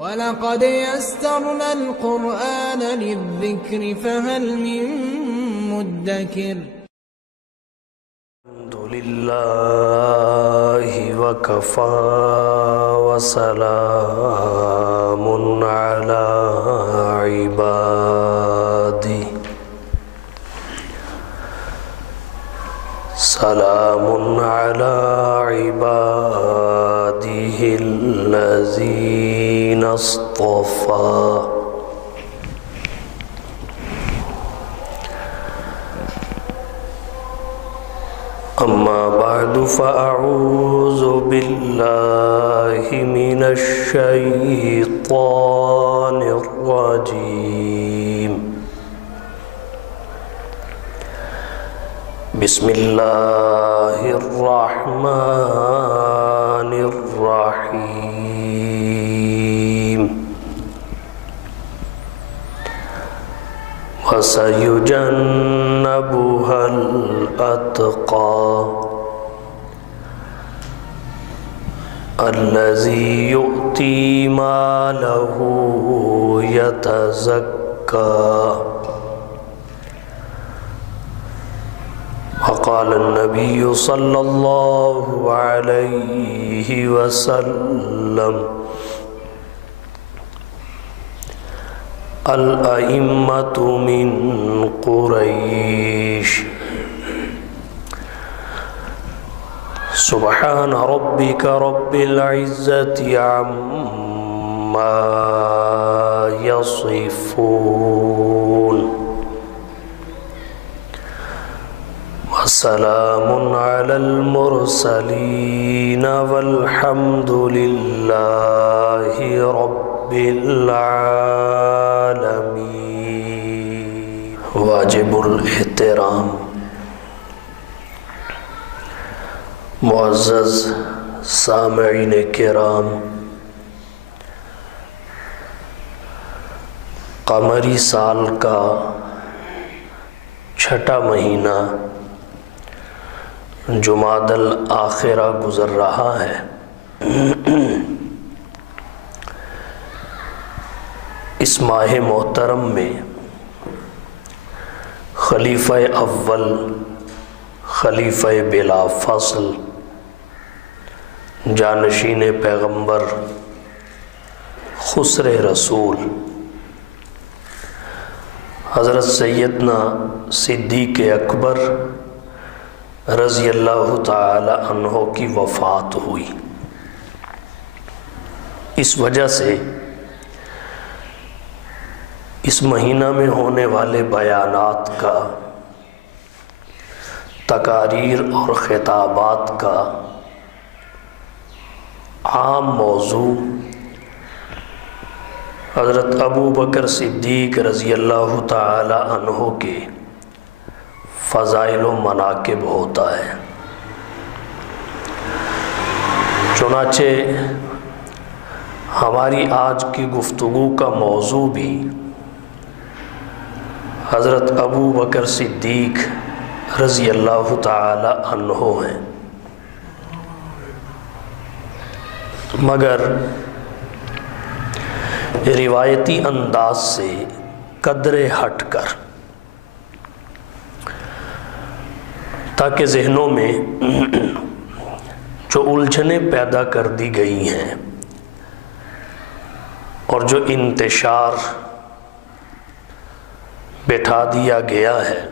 وَلَقَدْ يَسَّرْنَا الْقُرْآنَ لِلذِّكْرِ فَهَلْ مِن مُّدَّكِرٍ الحمد لله وكفى وسلام على عباده سلام على عباده الذين اصطفى أما بعد فأعوذ بالله من الشيطان الرجيم بسم الله الرحمن الرحيم وسيجنبها الأتقى الذي يؤتي ماله يتزكى وقال النبي صلى الله عليه وسلم الأئمة من قريش سبحان ربك رب العزة عما يصفون وسلام على المرسلين والحمد لله رب العالمين واجب الاحترام معزز سامعین کرام، قمری سال کا چھٹا مہینہ جمادی الاخرہ گزر رہا ہے۔ اس ماہ محترم میں خلیفہ اول، خلیفہ بلا فصل، جانشین پیغمبر، خسر رسول حضرت سیدنا صدیق اکبر رضی اللہ تعالی عنہ کی وفات ہوئی۔ اس وجہ سے اس مہینہ میں ہونے والے بیانات کا، تقاریر اور خطابات کا عام موضوع حضرت ابو بکر صدیق رضی اللہ تعالی عنہ کے فضائل و مناقب ہوتا ہے۔ چنانچہ ہماری آج کی گفتگو کا موضوع بھی حضرت ابو بکر صدیق رضی اللہ تعالی عنہ ہیں، مگر روایتی انداز سے قدرے ہٹ کر، تاکہ ذہنوں میں جو الجھنیں پیدا کر دی گئی ہیں اور جو انتشار بٹھا دیا گیا ہے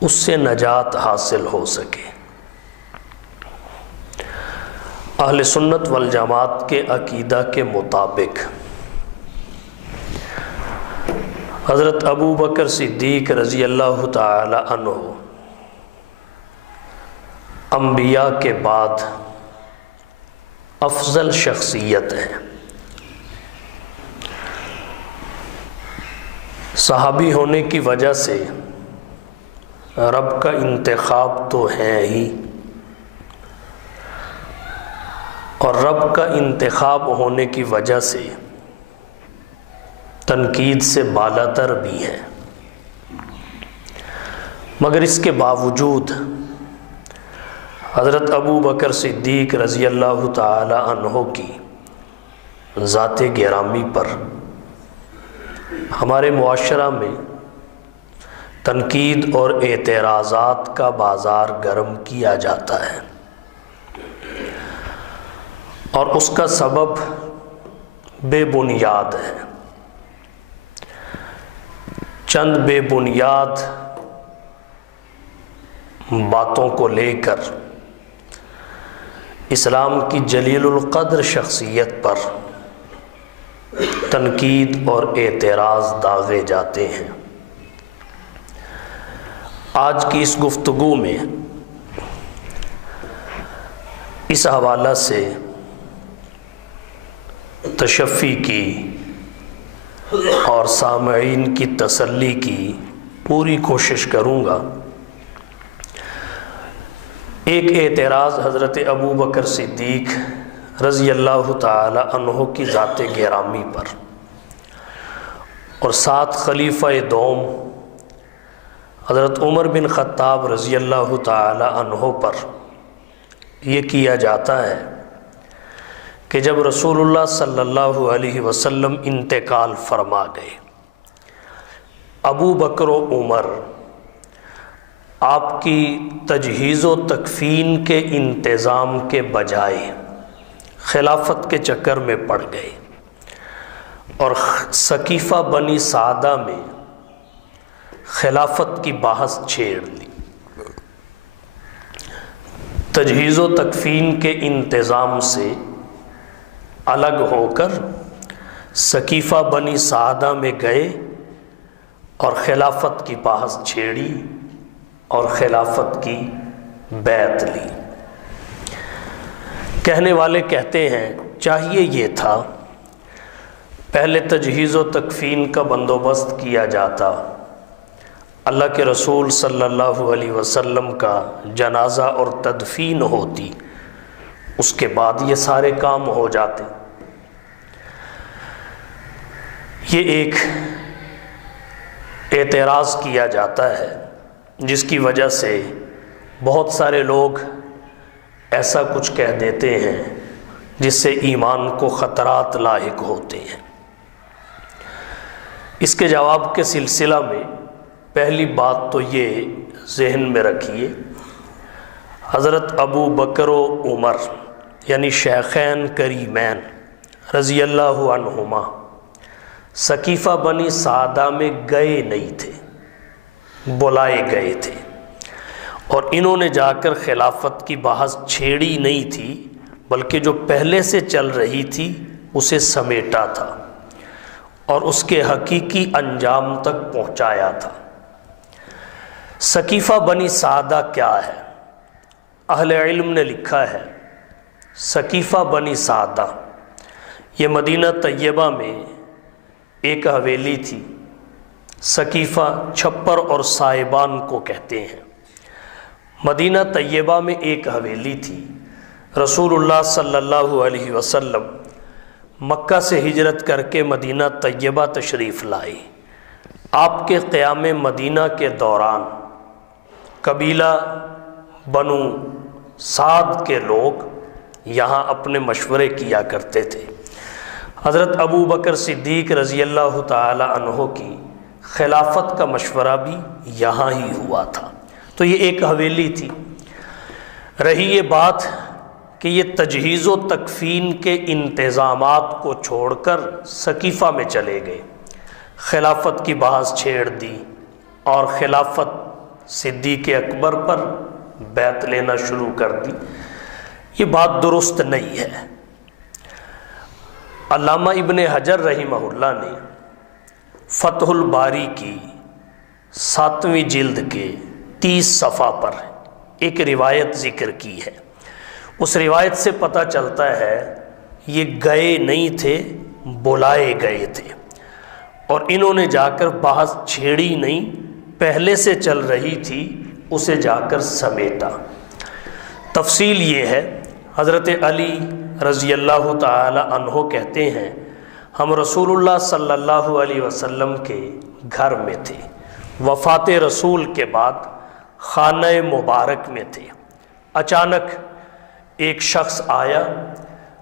اس سے نجات حاصل ہو سکے۔ اہل سنت والجماعت کے عقیدہ کے مطابق حضرت ابو بکر صدیق رضی اللہ تعالی عنہ انبیاء کے بعد افضل شخصیت ہیں۔ صحابی ہونے کی وجہ سے رب کا انتخاب تو ہے ہی، اور رب کا انتخاب ہونے کی وجہ سے تنقید سے بالاتر بھی ہیں، مگر اس کے باوجود حضرت ابو بکر صدیق رضی اللہ تعالی عنہ کی ذات گرامی پر ہمارے معاشرہ میں تنقید اور اعتراضات کا بازار گرم کیا جاتا ہے، اور اس کا سبب بے بنیاد ہے۔ چند بے بنیاد باتوں کو لے کر اسلام کی جلیل القدر شخصیت پر تنقید اور اعتراض داغے جاتے ہیں۔ آج کی اس گفتگو میں اس حوالہ سے تشفی کی اور سامعین کی تسلی کی پوری کوشش کروں گا۔ ایک اعتراض حضرت ابو بکر صدیق رضی اللہ تعالی عنہ کی ذات گرامی پر اور ساتھ خلیفہ دوم حضرت عمر بن خطاب رضی اللہ تعالی عنہ پر یہ کیا جاتا ہے کہ جب رسول اللہ صلی اللہ علیہ وسلم انتقال فرما گئے، ابو بکر و عمر آپ کی تجہیز و تکفین کے انتظام کے بجائے خلافت کے چکر میں پڑ گئے اور سقیفہ بنی سعدہ میں خلافت کی بحث چھیڑ لی۔ تجہیز و تکفین کے انتظام سے الگ ہو کر سقیفہ بنی سعدہ میں گئے اور خلافت کی بحث چھیڑی اور خلافت کی بیعت لی۔ کہنے والے کہتے ہیں چاہیے یہ تھا پہلے تجہیز و تکفین کا بندوبست کیا جاتا، اللہ کے رسول صلی اللہ علیہ وسلم کا جنازہ اور تدفین ہوتی، اس کے بعد یہ سارے کام ہو جاتے۔ یہ ایک اعتراض کیا جاتا ہے جس کی وجہ سے بہت سارے لوگ ایسا کچھ کہہ دیتے ہیں جس سے ایمان کو خطرات لاحق ہوتے ہیں۔ اس کے جواب کے سلسلہ میں پہلی بات تو یہ ذہن میں رکھیے، حضرت ابو بکر و عمر یعنی شیخین کریمین رضی اللہ عنہما سقیفہ بنی سعدہ میں گئے نہیں تھے، بلائے گئے تھے، اور انہوں نے جا کر خلافت کی بحث چھیڑی نہیں تھی، بلکہ جو پہلے سے چل رہی تھی اسے سمیٹا تھا اور اس کے حقیقی انجام تک پہنچایا تھا۔ سقیفہ بنی سعدہ کیا ہے؟ اہل علم نے لکھا ہے سقیفہ بنی سعدہ یہ مدینہ طیبہ میں ایک حویلی تھی۔ سقیفہ چھپر اور سائبان کو کہتے ہیں۔ مدینہ طیبہ میں ایک حویلی تھی۔ رسول اللہ صلی اللہ علیہ وسلم مکہ سے ہجرت کر کے مدینہ طیبہ تشریف لائے۔ آپ کے قیام مدینہ کے دوران قبیلہ بنو سعد کے لوگ یہاں اپنے مشورے کیا کرتے تھے۔ حضرت ابو بکر صدیق رضی اللہ تعالی عنہ کی خلافت کا مشورہ بھی یہاں ہی ہوا تھا۔ تو یہ ایک حویلی تھی۔ رہی یہ بات کہ یہ تجہیز و تکفین کے انتظامات کو چھوڑ کر سقیفہ میں چلے گئے، خلافت کی بحث چھیڑ دی اور خلافت صدیق اکبر پر بیعت لینا شروع کر دی۔ یہ بات درست نہیں ہے۔ علامہ ابن حجر رحمہ اللہ نے فتح الباری کی 7ویں جلد کے 30 صفحہ پر ایک روایت ذکر کی ہے۔ اس روایت سے پتہ چلتا ہے یہ گئے نہیں تھے، بلائے گئے تھے، اور انہوں نے جا کر بحث چھیڑی نہیں، پہلے سے چل رہی تھی اسے جا کر سمیٹا۔ تفصیل یہ ہے، حضرت علی رضی اللہ تعالی عنہ کہتے ہیں ہم رسول اللہ صلی اللہ علیہ وسلم کے گھر میں تھے، وفات رسول کے بعد خانہ مبارک میں تھے۔ اچانک ایک شخص آیا،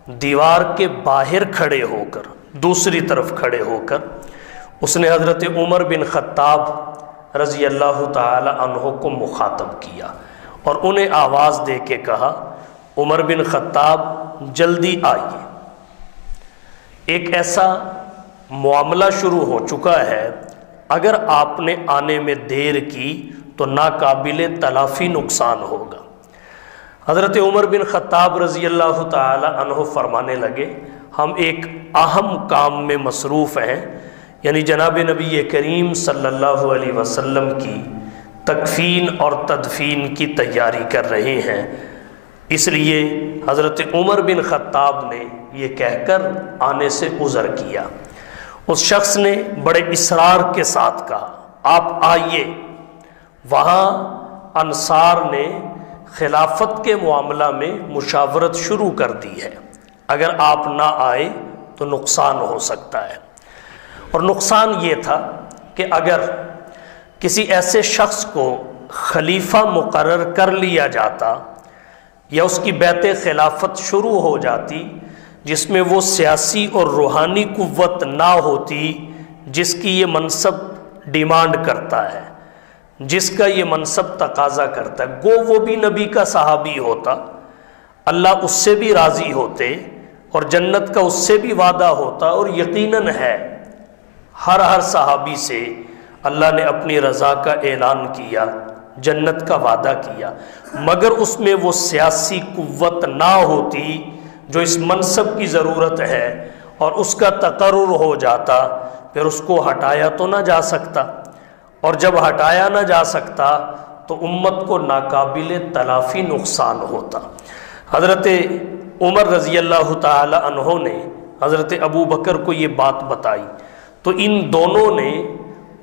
دیوار کے باہر کھڑے ہو کر، دوسری طرف کھڑے ہو کر اس نے حضرت عمر بن خطاب رضی اللہ تعالی عنہ کو مخاطب کیا اور انہیں آواز دے کے کہا، عمر بن خطاب جلدی آئیے، ایک ایسا معاملہ شروع ہو چکا ہے، اگر آپ نے آنے میں دیر کی تو ناقابل تلافی نقصان ہوگا۔ حضرت عمر بن خطاب رضی اللہ تعالی عنہ فرمانے لگے، ہم ایک اہم کام میں مصروف ہیں، یعنی جناب نبی کریم صلی اللہ علیہ وسلم کی تکفین اور تدفین کی تیاری کر رہے ہیں، اس لیے حضرت عمر بن خطاب نے یہ کہہ کر آنے سے عذر کیا۔ اس شخص نے بڑے اصرار کے ساتھ کہا، آپ آئیے۔ وہاں انصار نے خلافت کے معاملہ میں مشاورت شروع کر دی ہے، اگر آپ نہ آئے تو نقصان ہو سکتا ہے۔ اور نقصان یہ تھا کہ اگر کسی ایسے شخص کو خلیفہ مقرر کر لیا جاتا یا اس کی بیعت خلافت شروع ہو جاتی جس میں وہ سیاسی اور روحانی قوت نہ ہوتی جس کی یہ منصب ڈیمانڈ کرتا ہے، جس کا یہ منصب تقاضا کرتا ہے، گو وہ بھی نبی کا صحابی ہوتا، اللہ اس سے بھی راضی ہوتے اور جنت کا اس سے بھی وعدہ ہوتا، اور یقیناً ہے ہر صحابی سے اللہ نے اپنی رضا کا اعلان کیا، جنت کا وعدہ کیا، مگر اس میں وہ سیاسی قوت نہ ہوتی جو اس منصب کی ضرورت ہے، اور اس کا تقرر ہو جاتا، پھر اس کو ہٹایا تو نہ جا سکتا، اور جب ہٹایا نہ جا سکتا تو امت کو ناقابل تلافی نقصان ہوتا۔ حضرت عمر رضی اللہ تعالی عنہ نے حضرت ابو بکر کو یہ بات بتائی، تو ان دونوں نے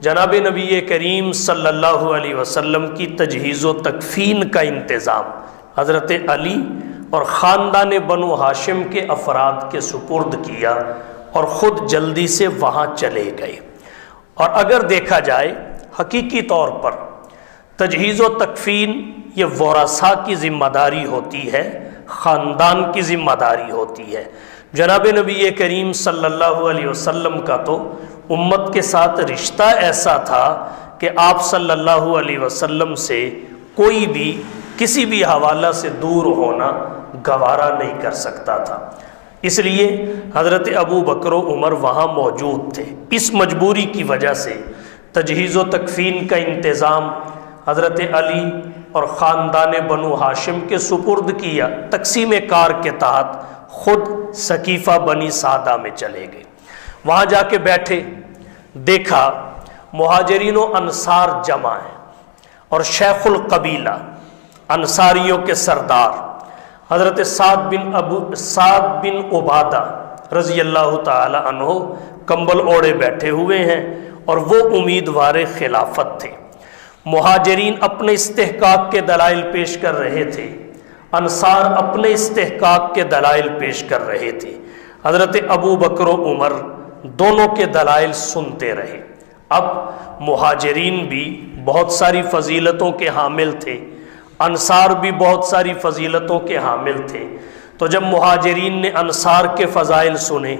جناب نبی کریم صلی اللہ علیہ وسلم کی تجہیز و تکفین کا انتظام حضرت علی اور خاندان بنو ہاشم کے افراد کے سپرد کیا اور خود جلدی سے وہاں چلے گئے۔ اور اگر دیکھا جائے حقیقی طور پر تجہیز و تکفین یہ ورثاء کی ذمہ داری ہوتی ہے، خاندان کی ذمہ داری ہوتی ہے۔ جناب نبی کریم صلی اللہ علیہ وسلم کا تو امت کے ساتھ رشتہ ایسا تھا کہ آپ صلی اللہ علیہ وسلم سے کوئی بھی کسی بھی حوالہ سے دور ہونا گوارا نہیں کر سکتا تھا، اس لیے حضرت ابو بکر و عمر وہاں موجود تھے۔ اس مجبوری کی وجہ سے تجہیز و تکفین کا انتظام حضرت علی اور خاندان بنو ہاشم کے سپرد کیا، تقسیم کار کے تحت خود سقیفہ بنی سعدہ میں چلے گئے۔ وہاں جا کے بیٹھے، دیکھا مہاجرین و انصار جمع ہیں، اور شیخ القبیلہ انصاریوں کے سردار حضرت سعد بن عبادہ رضی اللہ تعالی عنہ کمبل اوڑے بیٹھے ہوئے ہیں، اور وہ امیدوار خلافت تھے۔ مہاجرین اپنے استحقاق کے دلائل پیش کر رہے تھے، انصار اپنے استحقاق کے دلائل پیش کر رہے تھے۔ حضرت ابو بکر و عمر دونوں کے دلائل سنتے رہے۔ اب مہاجرین بھی بہت ساری فضیلتوں کے حامل تھے، انصار بھی بہت ساری فضیلتوں کے حامل تھے، تو جب مہاجرین نے انصار کے فضائل سنے،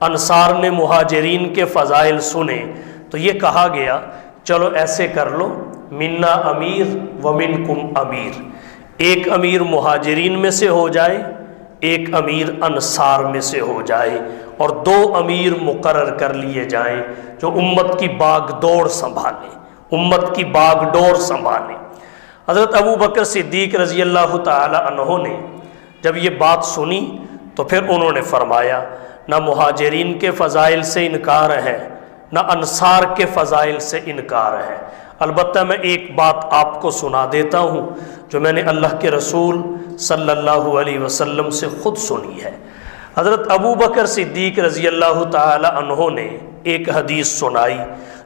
انصار نے مہاجرین کے فضائل سنے، تو یہ کہا گیا چلو ایسے کر لو، منا امیر ومنکم امیر، ایک امیر مہاجرین میں سے ہو جائے، ایک امیر انصار میں سے ہو جائے، اور دو امیر مقرر کر لیے جائیں جو امت کی باغ دوڑ سنبھالیں، امت کی باغ ڈور سنبھالیں۔ حضرت ابو بکر صدیق رضی اللہ تعالی عنہ نے جب یہ بات سنی تو پھر انہوں نے فرمایا نہ مہاجرین کے فضائل سے انکار ہے، نہ انصار کے فضائل سے انکار ہے، البتہ میں ایک بات آپ کو سنا دیتا ہوں جو میں نے اللہ کے رسول صلی اللہ علیہ وسلم سے خود سنی ہے۔ حضرت ابو بکر صدیق رضی اللہ تعالی عنہ نے ایک حدیث سنائی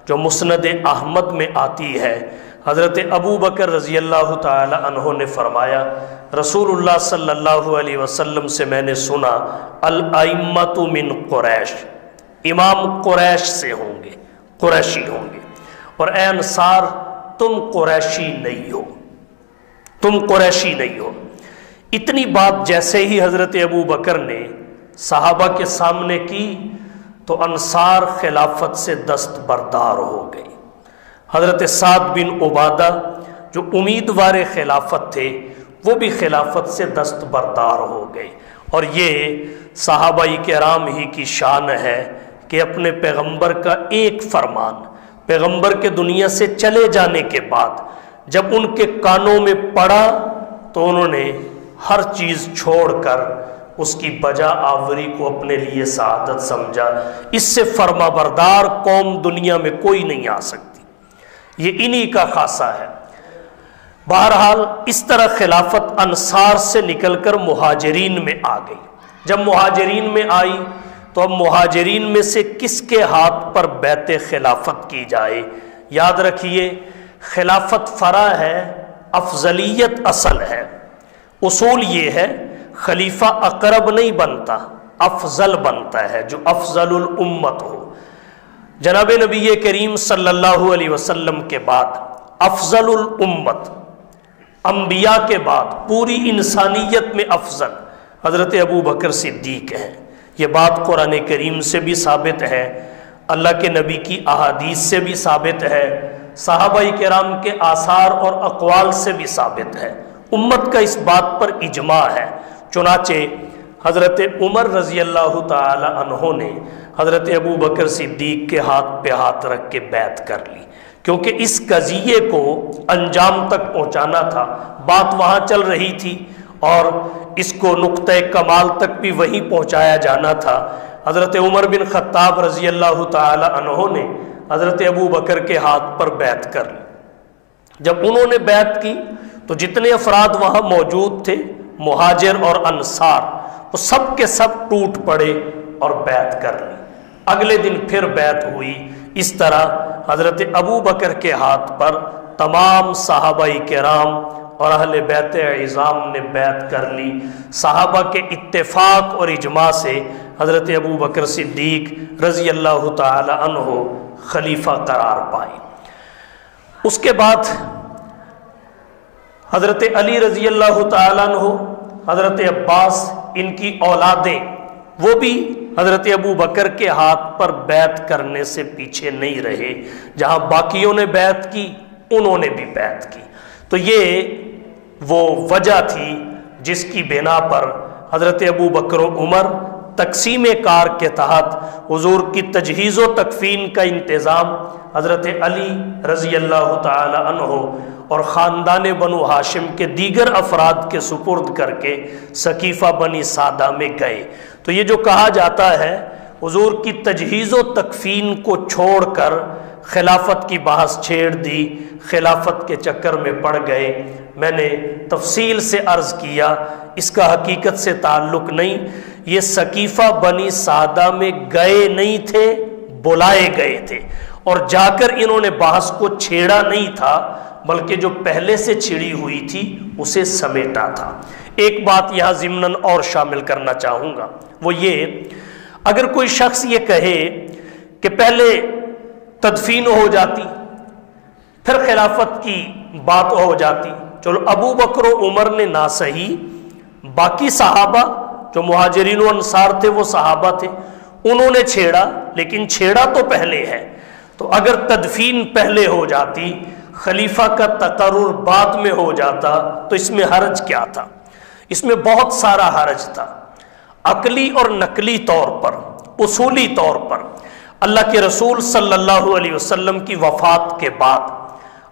جو مسند احمد میں آتی ہے۔ حضرت ابو بکر رضی اللہ تعالی عنہ نے فرمایا رسول اللہ صلی اللہ علیہ وسلم سے میں نے سنا الائمۃ من قریش، امام قریش سے ہوں گے، قریشی ہوں گے، اور اے انصار تم قریشی نہیں ہو، تم قریشی نہیں ہو۔ اتنی بات جیسے ہی حضرت ابو بکر نے صحابہ کے سامنے کی تو انصار خلافت سے دستبردار ہو گئی۔ حضرت سعد بن عبادہ جو امیدوار خلافت تھے وہ بھی خلافت سے دستبردار ہو گئے۔ اور یہ صحابہ کرام ہی کی شان ہے کہ اپنے پیغمبر کا ایک فرمان پیغمبر کے دنیا سے چلے جانے کے بعد جب ان کے کانوں میں پڑا تو انہوں نے ہر چیز چھوڑ کر اس کی بجا آوری کو اپنے لیے سعادت سمجھا۔ اس سے فرما بردار قوم دنیا میں کوئی نہیں آ سکتی، یہ انہی کا خاصہ ہے۔ بہرحال اس طرح خلافت انصار سے نکل کر مہاجرین میں آ گئی۔ جب مہاجرین میں آئی تو اب مہاجرین میں سے کس کے ہاتھ پر بیعت خلافت کی جائے؟ یاد رکھیے، خلافت فرع ہے، افضلیت اصل ہے۔ اصول یہ ہے خلیفہ اقرب نہیں بنتا، افضل بنتا ہے، جو افضل الامت ہو۔ جناب نبی کریم صلی اللہ علیہ وسلم کے بعد افضل الامت، انبیاء کے بعد پوری انسانیت میں افضل حضرت ابو بکر صدیق ہیں۔ یہ بات قرآن کریم سے بھی ثابت ہے، اللہ کے نبی کی احادیث سے بھی ثابت ہے، صحابہ کرام کے آثار اور اقوال سے بھی ثابت ہے۔ امت کا اس بات پر اجماع ہے۔ چنانچہ حضرت عمر رضی اللہ تعالی عنہ نے حضرت ابو بکر صدیق کے ہاتھ پہ ہاتھ رکھ کے بیعت کر لی، کیونکہ اس قضیے کو انجام تک پہنچانا تھا۔ بات وہاں چل رہی تھی اور اس کو نقطہ کمال تک بھی وہیں پہنچایا جانا تھا۔ حضرت عمر بن خطاب رضی اللہ تعالی عنہ نے حضرت ابو بکر کے ہاتھ پر بیعت کر لی۔ جب انہوں نے بیعت کی تو جتنے افراد وہاں موجود تھے، مہاجر اور انصار، وہ سب کے سب ٹوٹ پڑے اور بیعت کر لی۔ اگلے دن پھر بیعت ہوئی۔ اس طرح حضرت ابو بکر کے ہاتھ پر تمام صحابہ کرام اور اہل بیت عظام نے بیعت کر لی۔ صحابہ کے اتفاق اور اجماع سے حضرت ابو بکر صدیق رضی اللہ تعالی عنہ خلیفہ قرار پائے۔ اس کے بعد حضرت علی رضی اللہ تعالیٰ عنہ، حضرت عباس، ان کی اولادیں، وہ بھی حضرت ابو بکر کے ہاتھ پر بیعت کرنے سے پیچھے نہیں رہے۔ جہاں باقیوں نے بیعت کی انہوں نے بھی بیعت کی۔ تو یہ وہ وجہ تھی جس کی بنا پر حضرت ابو بکر و عمر تقسیم کار کے تحت حضور کی تجہیز و تکفین کا انتظام حضرت علی رضی اللہ تعالی عنہ اور خاندان بنو ہاشم کے دیگر افراد کے سپرد کر کے سقیفہ بنی سعدہ میں گئے۔ تو یہ جو کہا جاتا ہے حضور کی تجہیز و تکفین کو چھوڑ کر خلافت کی بحث چھیڑ دی، خلافت کے چکر میں پڑ گئے، میں نے تفصیل سے عرض کیا اس کا حقیقت سے تعلق نہیں۔ یہ سقیفہ بنی سعدہ میں گئے نہیں تھے، بلائے گئے تھے، اور جا کر انہوں نے بحث کو چھیڑا نہیں تھا، بلکہ جو پہلے سے چھڑی ہوئی تھی اسے سمیٹا تھا۔ ایک بات یہاں ضمناً اور شامل کرنا چاہوں گا، وہ یہ، اگر کوئی شخص یہ کہے کہ پہلے تدفین ہو جاتی پھر خلافت کی بات ہو جاتی، چلو ابو بکر و عمر نے نہ صحیح، باقی صحابہ جو مہاجرین و انصار تھے وہ صحابہ تھے، انہوں نے چھیڑا، لیکن چھیڑا تو پہلے ہے۔ تو اگر تدفین پہلے ہو جاتی، خلیفہ کا تقرر بعد میں ہو جاتا، تو اس میں حرج کیا تھا؟ اس میں بہت سارا حرج تھا، عقلی اور نقلی طور پر، اصولی طور پر۔ اللہ کے رسول صلی اللہ علیہ وسلم کی وفات کے بعد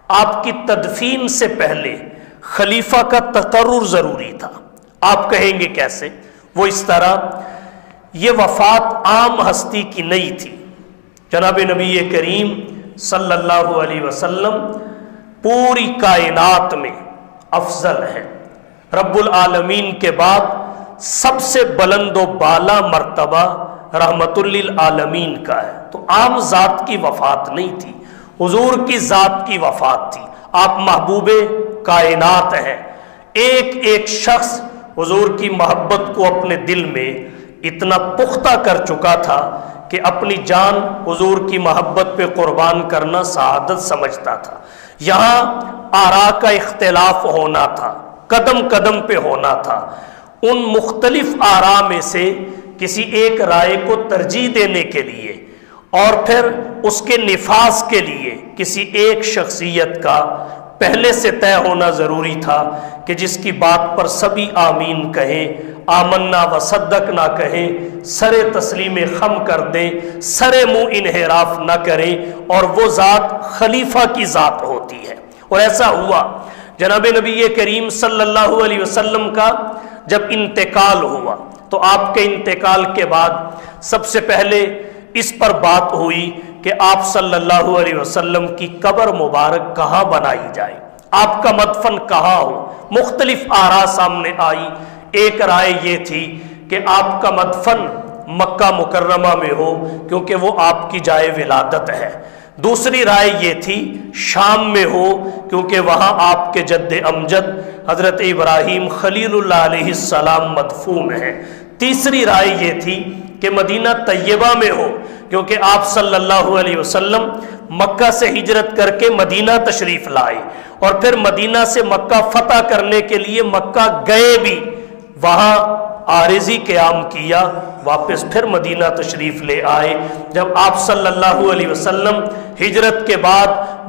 آپ کی تدفین سے پہلے خلیفہ کا تقرر ضروری تھا۔ آپ کہیں گے کیسے؟ وہ اس طرح، یہ وفات عام ہستی کی نہیں تھی۔ جناب نبی کریم صلی اللہ علیہ وسلم پوری کائنات میں افضل ہے، رب العالمین کے بعد سب سے بلند و بالا مرتبہ رحمت للعالمین کا ہے۔ تو عام ذات کی وفات نہیں تھی، حضور کی ذات کی وفات تھی۔ آپ محبوب کائنات ہیں۔ ایک ایک شخص حضور کی محبت کو اپنے دل میں اتنا پختہ کر چکا تھا کہ اپنی جان حضور کی محبت پہ قربان کرنا سعادت سمجھتا تھا۔ یہاں آراء کا اختلاف ہونا تھا، قدم قدم پہ ہونا تھا۔ ان مختلف آراء میں سے کسی ایک رائے کو ترجیح دینے کے لیے اور پھر اس کے نفاذ کے لیے کسی ایک شخصیت کا پہلے سے طے ہونا ضروری تھا کہ جس کی بات پر سبھی آمین کہیں، آمنا و صدقنا کہیں، سر تسلیم خم کر دیں، سر منہ انحراف نہ کریں، اور وہ ذات خلیفہ کی ذات ہوتی ہے۔ اور ایسا ہوا جناب نبی کریم صلی اللہ علیہ وسلم کا جب انتقال ہوا تو آپ کے انتقال کے بعد سب سے پہلے اس پر بات ہوئی کہ آپ صلی اللہ علیہ وسلم کی قبر مبارک کہاں بنائی جائے، آپ کا مدفن کہاں ہو۔ مختلف آراء سامنے آئی۔ ایک رائے یہ تھی کہ آپ کا مدفن مکہ مکرمہ میں ہو کیونکہ وہ آپ کی جائے ولادت ہے۔ دوسری رائے یہ تھی شام میں ہو کیونکہ وہاں آپ کے جد امجد حضرت ابراہیم خلیل اللہ علیہ السلام مدفون ہیں۔ تیسری رائے یہ تھی کہ مدینہ طیبہ میں ہو کیونکہ آپ صلی اللہ علیہ وسلم مکہ سے ہجرت کر کے مدینہ تشریف لائے اور پھر مدینہ سے مکہ فتح کرنے کے لیے مکہ گئے بھی، وہاں عارضی قیام کیا، واپس پھر مدینہ تشریف لے آئے۔ جب آپ صلی اللہ علیہ وسلم ہجرت کے بعد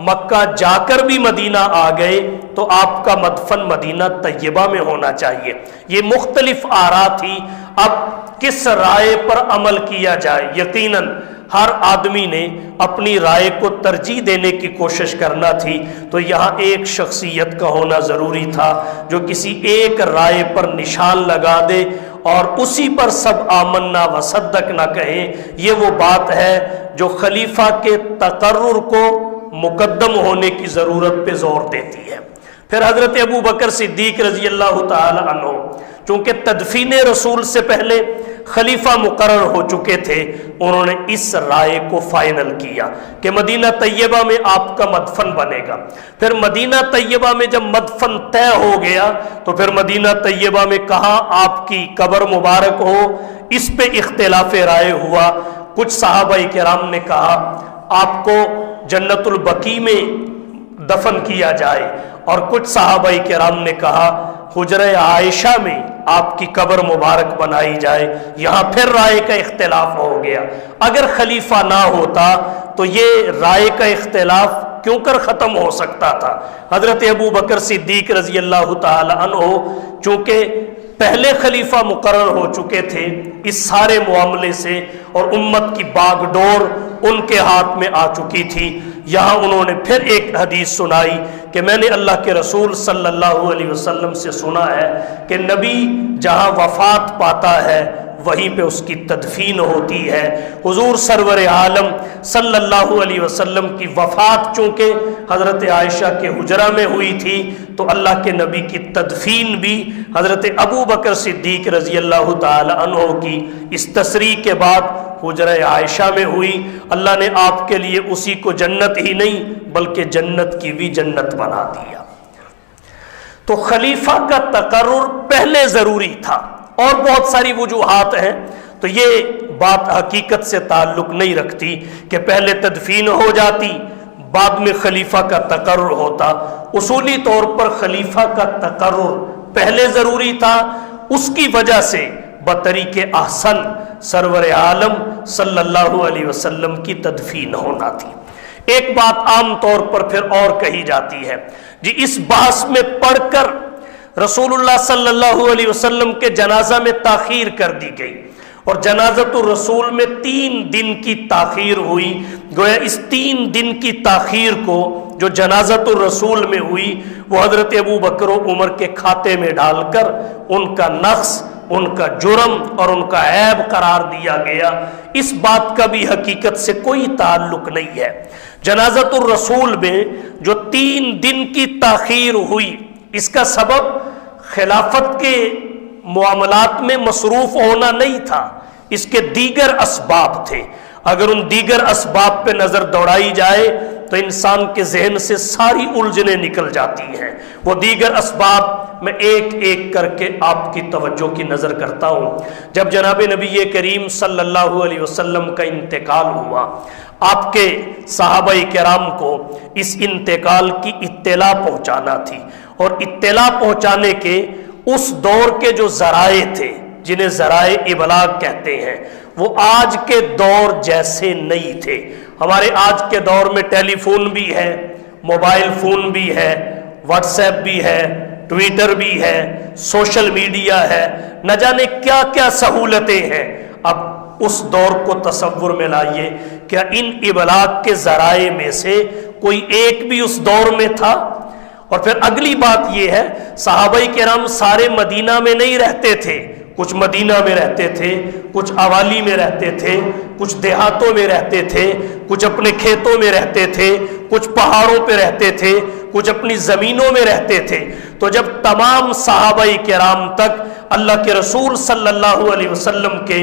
مکہ جا کر بھی مدینہ آ گئے تو آپ کا مدفن مدینہ طیبہ میں ہونا چاہیے۔ یہ مختلف آراء تھی، اب کس رائے پر عمل کیا جائے؟ یقیناً ہر آدمی نے اپنی رائے کو ترجیح دینے کی کوشش کرنا تھی، تو یہاں ایک شخصیت کا ہونا ضروری تھا جو کسی ایک رائے پر نشان لگا دے اور اسی پر سب آمنا و صدقنا کہیں۔ یہ وہ بات ہے جو خلیفہ کے تقرر کو مقدم ہونے کی ضرورت پہ زور دیتی ہے۔ پھر حضرت ابو بکر صدیق رضی اللہ تعالی عنہ چونکہ تدفین رسول سے پہلے خلیفہ مقرر ہو چکے تھے، انہوں نے اس رائے کو فائنل کیا کہ مدینہ طیبہ میں آپ کا مدفن بنے گا۔ پھر مدینہ طیبہ میں جب مدفن طے ہو گیا تو پھر مدینہ طیبہ میں کہاں آپ کی قبر مبارک ہو، اس پہ اختلاف رائے ہوا۔ کچھ صحابہ کرام نے کہا آپ کو جنت البقیع میں دفن کیا جائے، اور کچھ صحابہ کرام نے کہا حجرہ عائشہ میں آپ کی قبر مبارک بنائی جائے۔ یہاں پھر رائے کا اختلاف ہو گیا۔ اگر خلیفہ نہ ہوتا تو یہ رائے کا اختلاف کیوں کر ختم ہو سکتا تھا؟ حضرت ابو بکر صدیق رضی اللہ تعالی عنہ چونکہ پہلے خلیفہ مقرر ہو چکے تھے اس سارے معاملے سے، اور امت کی باغ ڈور ان کے ہاتھ میں آ چکی تھی، یہاں انہوں نے پھر ایک حدیث سنائی کہ میں نے اللہ کے رسول صلی اللہ علیہ وسلم سے سنا ہے کہ نبی جہاں وفات پاتا ہے وہیں پہ اس کی تدفین ہوتی ہے۔ حضور سرور عالم صلی اللہ علیہ وسلم کی وفات چونکہ حضرت عائشہ کے حجرہ میں ہوئی تھی تو اللہ کے نبی کی تدفین بھی حضرت ابو بکر صدیق رضی اللہ تعالی عنہ کی اس تصریح کے بعد حجرہ عائشہ میں ہوئی۔ اللہ نے آپ کے لیے اسی کو جنت ہی نہیں بلکہ جنت کی بھی جنت بنا دیا۔ تو خلیفہ کا تقرر پہلے ضروری تھا، اور بہت ساری وجوہات ہیں، تو یہ بات حقیقت سے تعلق نہیں رکھتی کہ پہلے تدفین ہو جاتی بعد میں خلیفہ کا تقرر ہوتا۔ اصولی طور پر خلیفہ کا تقرر پہلے ضروری تھا، اس کی وجہ سے بطریق احسن سرور عالم صلی اللہ علیہ وسلم کی تدفین ہونا تھی۔ ایک بات عام طور پر پھر اور کہی جاتی ہے جی، اس بحث میں پڑھ کر رسول اللہ صلی اللہ علیہ وسلم کے جنازہ میں تاخیر کر دی گئی، اور جنازۃ الرسول میں 3 دن کی تاخیر ہوئی۔ گویا اس 3 دن کی تاخیر کو جو جنازۃ الرسول میں ہوئی وہ حضرت ابو بکر و عمر کے کھاتے میں ڈال کر ان کا نقص، ان کا جرم اور ان کا عیب قرار دیا گیا۔ اس بات کا بھی حقیقت سے کوئی تعلق نہیں ہے۔ جنازۃ الرسول میں جو 3 دن کی تاخیر ہوئی اس کا سبب خلافت کے معاملات میں مصروف ہونا نہیں تھا، اس کے دیگر اسباب تھے۔ اگر ان دیگر اسباب پہ نظر دوڑائی جائے تو انسان کے ذہن سے ساری الجھنیں نکل جاتی ہیں۔ وہ دیگر اسباب میں ایک ایک کر کے آپ کی توجہ کی نظر کرتا ہوں۔ جب جناب نبی کریم صلی اللہ علیہ وسلم کا انتقال ہوا، آپ کے صحابہ کرام کو اس انتقال کی اطلاع پہنچانا تھی، اور اطلاع پہنچانے کے اس دور کے جو ذرائع تھے جنہیں ذرائع ابلاغ کہتے ہیں، وہ آج کے دور جیسے نہیں تھے۔ ہمارے آج کے دور میں ٹیلی فون بھی ہے، موبائل فون بھی ہے، واٹس ایپ بھی ہے، ٹویٹر بھی ہے، سوشل میڈیا ہے، نہ جانے کیا کیا سہولتیں ہیں۔ اب اس دور کو تصور میں لائیے، کیا ان ابلاغ کے ذرائع میں سے کوئی ایک بھی اس دور میں تھا؟ اور پھر اگلی بات یہ ہے، صحابہ کرام سارے مدینہ میں نہیں رہتے تھے، کچھ مدینہ میں رہتے تھے، کچھ اوالی میں رہتے تھے، کچھ دیہاتوں میں رہتے تھے، کچھ اپنے کھیتوں میں رہتے تھے، کچھ پہاڑوں پہ رہتے تھے، کچھ اپنی زمینوں میں رہتے تھے۔ تو جب تمام صحابہ کرام تک اللہ کے رسول صلی اللہ علیہ وسلم کے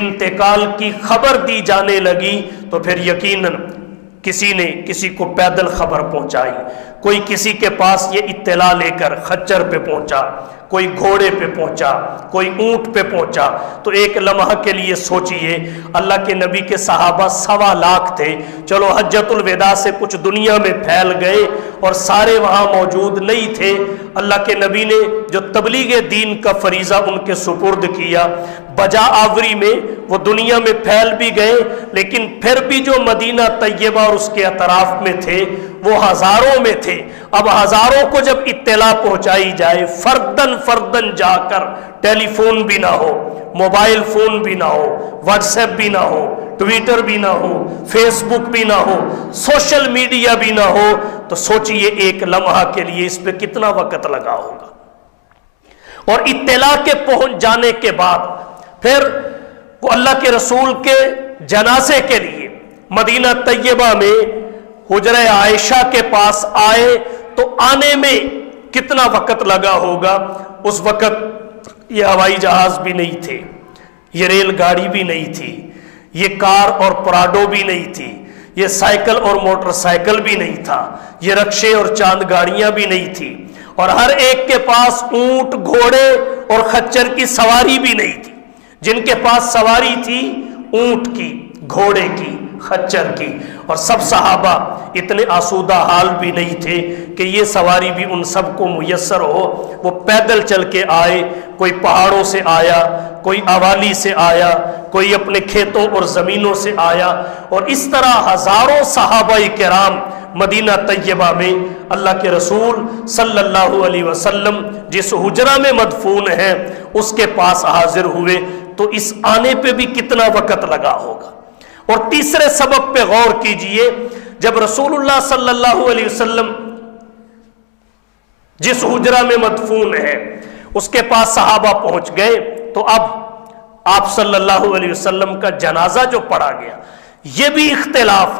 انتقال کی خبر دی جانے لگی تو پھر یقیناً کسی نے کسی کو پیدل خبر پہنچائی، کوئی کسی کے پاس یہ اطلاع لے کر خچر پہ پہنچا، کوئی گھوڑے پہ پہنچا، کوئی اونٹ پہ پہنچا۔ تو ایک لمحہ کے لیے سوچئے، اللہ کے نبی کے صحابہ 1.25 لاکھ تھے، چلو حجۃ الوداع سے کچھ دنیا میں پھیل گئے اور سارے وہاں موجود نہیں تھے۔ اللہ کے نبی نے جو تبلیغ دین کا فریضہ ان کے سپرد کیا، بجا آوری میں وہ دنیا میں پھیل بھی گئے، لیکن پھر بھی جو مدینہ طیبہ اور اس کے اطراف میں تھے وہ ہزاروں میں تھے۔ اب ہزاروں کو جب اطلاع پہنچائی جائے، فردن جا کر، ٹیلی فون بھی نہ ہو، موبائل فون بھی نہ ہو، واٹس ایپ بھی نہ ہو، ٹویٹر بھی نہ ہو، فیس بک بھی نہ ہو، سوشل میڈیا بھی نہ ہو، تو سوچئے ایک لمحہ کے لیے اس پہ کتنا وقت لگا ہوگا۔ اور اطلاع کے پہنچ جانے کے بعد پھر وہ اللہ کے رسول کے جنازے کے لیے مدینہ طیبہ میں حجرہ عائشہ کے پاس آئے تو آنے میں کتنا وقت لگا ہوگا۔ اس وقت یہ ہوائی جہاز بھی نہیں تھے، یہ ریل گاڑی بھی نہیں تھی، یہ کار اور پراڈو بھی نہیں تھی، یہ سائیکل اور موٹر سائیکل بھی نہیں تھا، یہ رکشے اور چاند گاڑیاں بھی نہیں تھی، اور ہر ایک کے پاس اونٹ، گھوڑے اور خچر کی سواری بھی نہیں تھی۔ جن کے پاس سواری تھی اونٹ کی، گھوڑے کی، خچر کی، اور سب صحابہ اتنے آسودہ حال بھی نہیں تھے کہ یہ سواری بھی ان سب کو میسر ہو۔ وہ پیدل چل کے آئے، کوئی پہاڑوں سے آیا، کوئی اوالی سے آیا، کوئی اپنے کھیتوں اور زمینوں سے آیا، اور اس طرح ہزاروں صحابہ کرام مدینہ طیبہ میں اللہ کے رسول صلی اللہ علیہ وسلم جس حجرہ میں مدفون ہیں اس کے پاس حاضر ہوئے۔ تو اس آنے پہ بھی کتنا وقت لگا ہوگا۔ اور تیسرے سبب پہ غور کیجئے، جب رسول اللہ صلی اللہ علیہ وسلم جس حجرہ میں مدفون ہے اس کے پاس صحابہ پہنچ گئے، تو اب آپ صلی اللہ علیہ وسلم کا جنازہ جو پڑھا گیا، یہ بھی اختلاف،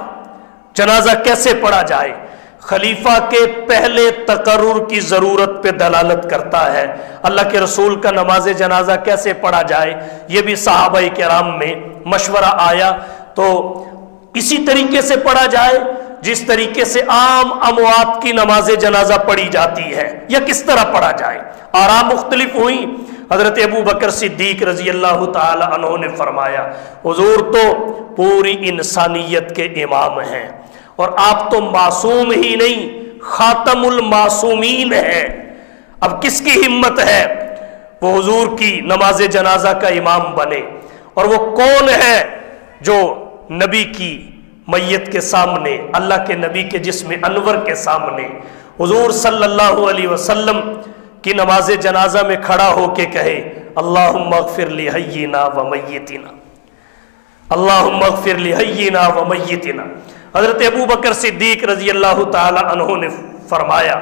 جنازہ کیسے پڑھا جائے، خلیفہ کے پہلے تقرر کی ضرورت پہ دلالت کرتا ہے۔ اللہ کے رسول کا نماز جنازہ کیسے پڑھا جائے، یہ بھی صحابہ کرام میں مشورہ آیا۔ تو اسی طریقے سے پڑھا جائے جس طریقے سے عام اموات کی نماز جنازہ پڑھی جاتی ہے، یا کس طرح پڑھا جائے، آراء مختلف ہوئی۔ حضرت ابو بکر صدیق رضی اللہ تعالی عنہ نے فرمایا، حضور تو پوری انسانیت کے امام ہیں، اور آپ تو معصوم ہی نہیں، خاتم المعصومین ہیں، اب کس کی ہمت ہے وہ حضور کی نماز جنازہ کا امام بنے؟ اور وہ کون ہے جو نبی کی میت کے سامنے، اللہ کے نبی کے جسم انور کے سامنے حضور صلی اللہ علیہ وسلم کی نماز جنازہ میں کھڑا ہو کے کہے، اللہم اغفر لحینا و میتنا، اللہم اغفر لحینا و میتنا۔ حضرت ابو بکر صدیق رضی اللہ تعالی عنہ نے فرمایا،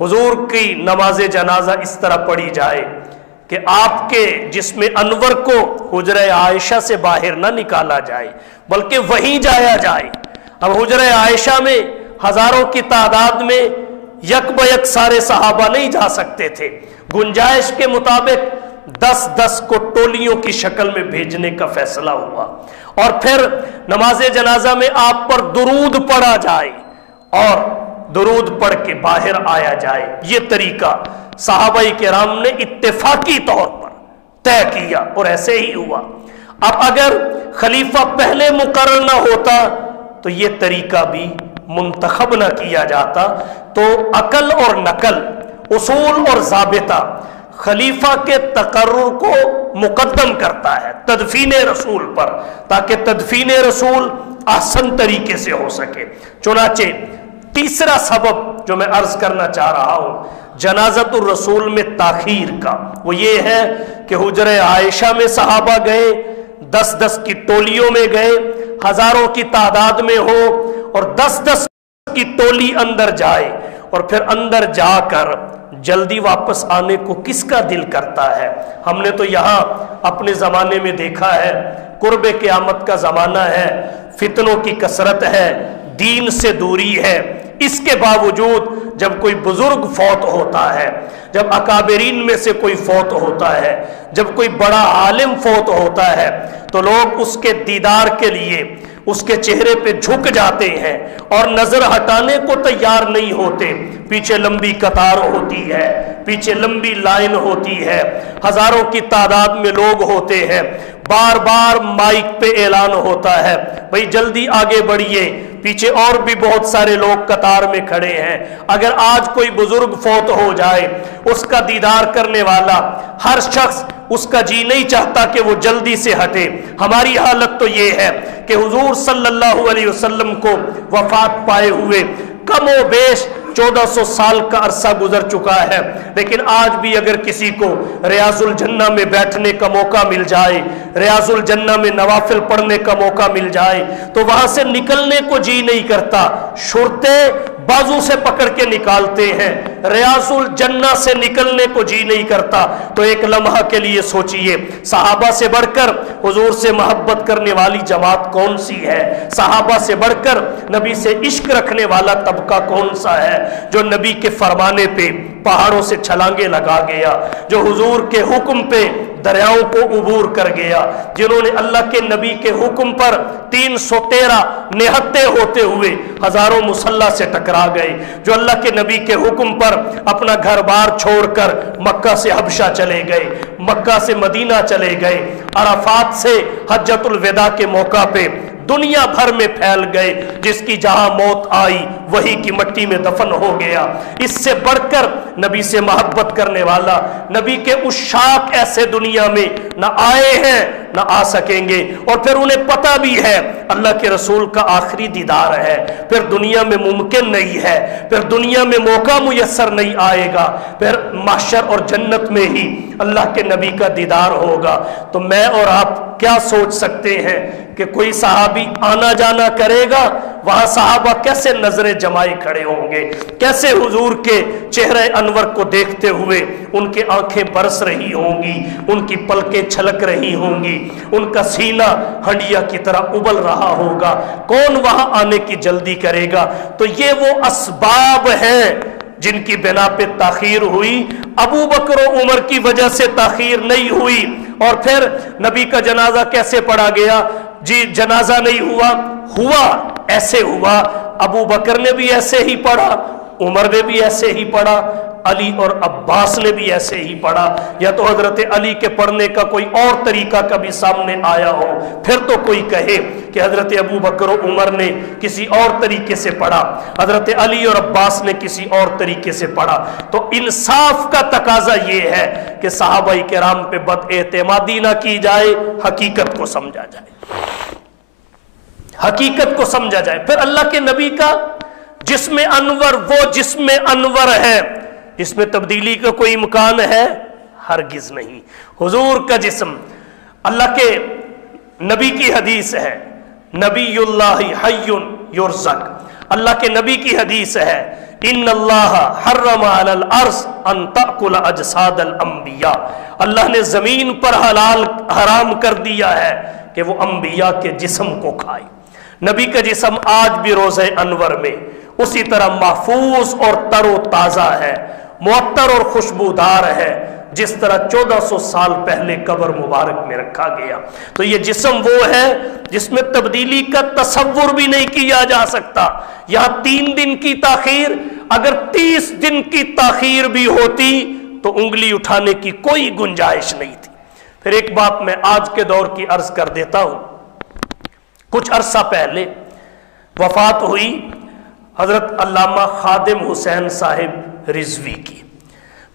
حضور کی نماز جنازہ اس طرح پڑھی جائے کہ آپ کے جسم انور کو حجرہ عائشہ سے باہر نہ نکالا جائے بلکہ وہیں جایا جائے۔ اب حجرہ عائشہ میں ہزاروں کی تعداد میں یک بیک سارے صحابہ نہیں جا سکتے تھے، گنجائش کے مطابق 10 کو ٹولیوں کی شکل میں بھیجنے کا فیصلہ ہوا، اور پھر نماز جنازہ میں آپ پر درود پڑھا جائے اور درود پڑھ کے باہر آیا جائے۔ یہ طریقہ صحابہ کرام نے اتفاقی طور پر طے کیا اور ایسے ہی ہوا۔ اب اگر خلیفہ پہلے مقرر نہ ہوتا تو یہ طریقہ بھی منتخب نہ کیا جاتا، تو عقل اور نقل، اصول اور ضابطہ خلیفہ کے تقرر کو مقدم کرتا ہے تدفین رسول پر، تاکہ تدفین رسول احسن طریقے سے ہو سکے۔ چنانچہ تیسرا سبب جو میں عرض کرنا چاہ رہا ہوں جنازت الرسول میں تاخیر کا، وہ یہ ہے کہ حجرہ عائشہ میں صحابہ گئے، 10 کی ٹولیوں میں گئے، ہزاروں کی تعداد میں ہو، اور 10 کی ٹولی اندر جائے، اور پھر اندر جا کر جلدی واپس آنے کو کس کا دل کرتا ہے؟ ہم نے تو یہاں اپنے زمانے میں دیکھا ہے، قرب قیامت کا زمانہ ہے، فتنوں کی کثرت ہے، دین سے دوری ہے، اس کے باوجود جب کوئی بزرگ فوت ہوتا ہے، جب اکابرین میں سے کوئی فوت ہوتا ہے، جب کوئی بڑا عالم فوت ہوتا ہے، تو لوگ اس کے دیدار کے لیے اس کے چہرے پہ جھک جاتے ہیں اور نظر ہٹانے کو تیار نہیں ہوتے۔ پیچھے لمبی قطار ہوتی ہے، پیچھے لمبی لائن ہوتی ہے، ہزاروں کی تعداد میں لوگ ہوتے ہیں، بار بار مائک پہ اعلان ہوتا ہے بھئی جلدی آگے بڑھیے، پیچھے اور بھی بہت سارے لوگ قطار میں کھڑے ہیں۔ اگر آج کوئی بزرگ فوت ہو جائے، اس کا دیدار کرنے والا ہر شخص اس کا جی نہیں چاہتا کہ وہ جلدی سے ہٹے۔ ہماری حالت تو یہ ہے کہ حضور صلی اللہ علیہ وسلم کو وفات پائے ہوئے کم و بیش 1400 سال کا عرصہ گزر چکا ہے، لیکن آج بھی اگر کسی کو ریاض الجنہ میں بیٹھنے کا موقع مل جائے، ریاض الجنہ میں نوافل پڑھنے کا موقع مل جائے، تو وہاں سے نکلنے کو جی نہیں کرتا، شرطیں بازو سے پکڑ کے نکالتے ہیں، ریاض الجنہ سے نکلنے کو جی نہیں کرتا۔ تو ایک لمحہ کے لیے سوچئے، صحابہ سے بڑھ کر حضور سے محبت کرنے والی جماعت کون سی ہے؟ صحابہ سے بڑھ کر نبی سے عشق رکھنے والا طبقہ کون سا ہے؟ جو نبی کے فرمانے پہ پہاڑوں سے چھلانگے لگا گیا، جو حضور کے حکم پہ دریاؤں کو عبور کر گیا، جنہوں نے اللہ کے نبی کے حکم پر 313 نہتے ہوتے ہوئے ہزاروں مسلح سے ٹکرا گئے، جو اللہ کے نبی کے حکم پر اپنا گھر بار چھوڑ کر مکہ سے حبشہ چلے گئے، مکہ سے مدینہ چلے گئے، عرفات سے حجۃ الوداع کے موقع پہ دنیا بھر میں پھیل گئے، جس کی جہاں موت آئی وہی کی مٹی میں دفن ہو گیا۔ اس سے بڑھ کر نبی سے محبت کرنے والا، نبی کے عشاق ایسے دنیا میں نہ آئے ہیں نہ آ سکیں گے، اور پھر انہیں پتہ بھی ہے اللہ کے رسول کا آخری دیدار ہے، پھر دنیا میں ممکن نہیں ہے، پھر دنیا میں موقع میسر نہیں آئے گا، پھر محشر اور جنت میں ہی اللہ کے نبی کا دیدار ہوگا۔ تو میں اور آپ کیا سوچ سکتے ہیں کہ کوئی صحابی آنا جانا کرے گا، وہاں صحابہ کیسے نظریں جمائے کھڑے ہوں گے، کیسے حضور کے چہرے انور کو دیکھتے ہوئے ان کے آنکھیں برس رہی ہوں گی، ان کی پلکیں چھلک رہی ہوں گی، ان کا سینہ ہنڈیا کی طرح ابل رہا ہوگا، کون وہاں آنے کی جلدی کرے گا؟ تو یہ وہ اسباب ہیں جن کی بنا پہ تاخیر ہوئی۔ ابو بکر و عمر کی وجہ سے تاخیر نہیں ہوئی۔ اور پھر نبی کا جنازہ کیسے پڑھا گیا؟ جی جنازہ نہیں ہوا ایسے ہوا، ابو بکر نے بھی ایسے ہی پڑھا، عمر نے بھی ایسے ہی پڑھا، علی اور عباس نے بھی ایسے ہی پڑھا، یا تو حضرت علی کے پڑھنے کا کوئی اور طریقہ کبھی سامنے آیا ہو، پھر تو کوئی کہے کہ حضرت ابو بکر و عمر نے کسی اور طریقے سے پڑھا، حضرت علی اور عباس نے کسی اور طریقے سے پڑھا۔ تو انصاف کا تقاضا یہ ہے کہ صحابہ کرام پہ بد اعتمادی نہ کی جائے، حقیقت کو سمجھا جائے، حقیقت کو سمجھا جائے۔ پھر اللہ کے نبی کا جسم انور وہ جسم انور ہے جس میں تبدیلی کا کوئی امکان ہے؟ ہرگز نہیں۔ حضور کا جسم، اللہ کے نبی کی حدیث ہے، نبی اللہ حی یرزق، اللہ کے نبی کی حدیث ہے، ان اللہ حرم علی الارض ان تأکل اجساد الانبیاء، اللہ نے زمین پر حرام کر دیا ہے کہ وہ انبیاء کے جسم کو کھائے۔ نبی کا جسم آج بھی روضہ انور میں اسی طرح محفوظ اور تر و تازہ ہے، معطر اور خوشبودار ہے، جس طرح 1400 سال پہلے قبر مبارک میں رکھا گیا۔ تو یہ جسم وہ ہے جس میں تبدیلی کا تصور بھی نہیں کیا جا سکتا۔ یہاں 3 دن کی تاخیر، اگر 30 دن کی تاخیر بھی ہوتی تو انگلی اٹھانے کی کوئی گنجائش نہیں تھی۔ پھر ایک بات میں آج کے دور کی عرض کر دیتا ہوں، کچھ عرصہ پہلے وفات ہوئی حضرت علامہ خادم حسین صاحب رضوی کی۔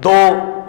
2